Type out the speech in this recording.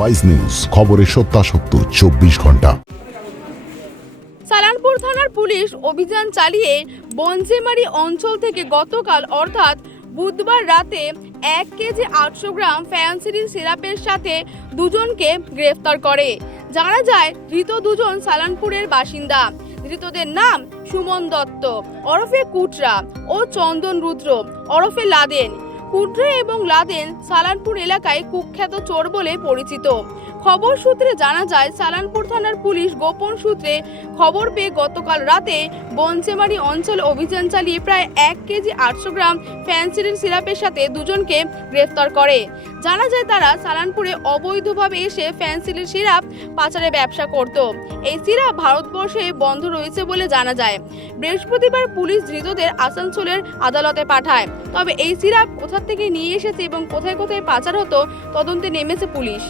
Wise news, খবরের সত্যাসত্য 24 ঘন্টা। সালানপুর থানার পুলিশ অভিযান চালিয়ে বঞ্জেমারি অঞ্চল থেকে গতকাল অর্থাৎ বুধবার রাতে 1 কেজি 800 গ্রাম ফ্যান্সি সিরাপের সাথে দুজনকে গ্রেফতার করে। জানা যায় ধৃত দুজন সালানপুরের বাসিন্দা। ধৃতদের নাম সুমন দত্ত ওরফে কুটরা ও চন্দন রুদ্র ওরফে লাদেন। কুটরা এবং লাদেন সালানপুর এলাকায় কুখ্যাত চোর বলে পরিচিত। খবর সূত্রে জানা যায় সালানপুর থানার পুলিশ গোপন সূত্রে খবর পেয়ে গতকাল রাতে বঞ্চেমারি অঞ্চলে অভিযান চালিয়ে প্রায় 1 কেজি 800 গ্রাম ফ্যান্সি সিরাপের সাথে দুজনকে গ্রেফতার করে। জানা যায় তারা সালানপুরে অবৈধভাবে এসে ফ্যান্সি সিরাপ পাচারের ব্যবসা করত। এই সিরাপ ভারতবর্ষে বন্ধ রয়েছে বলে জানা যায়। বৃহস্পতিবার পুলিশ ধৃতদের আসানসোলের আদালতে পাঠায়। তবে এই সিরাপ কোথা থেকে নিয়ে এসেছে এবং কোথায় কোথায় পাচার হতো তদন্তে নেমেছে পুলিশ।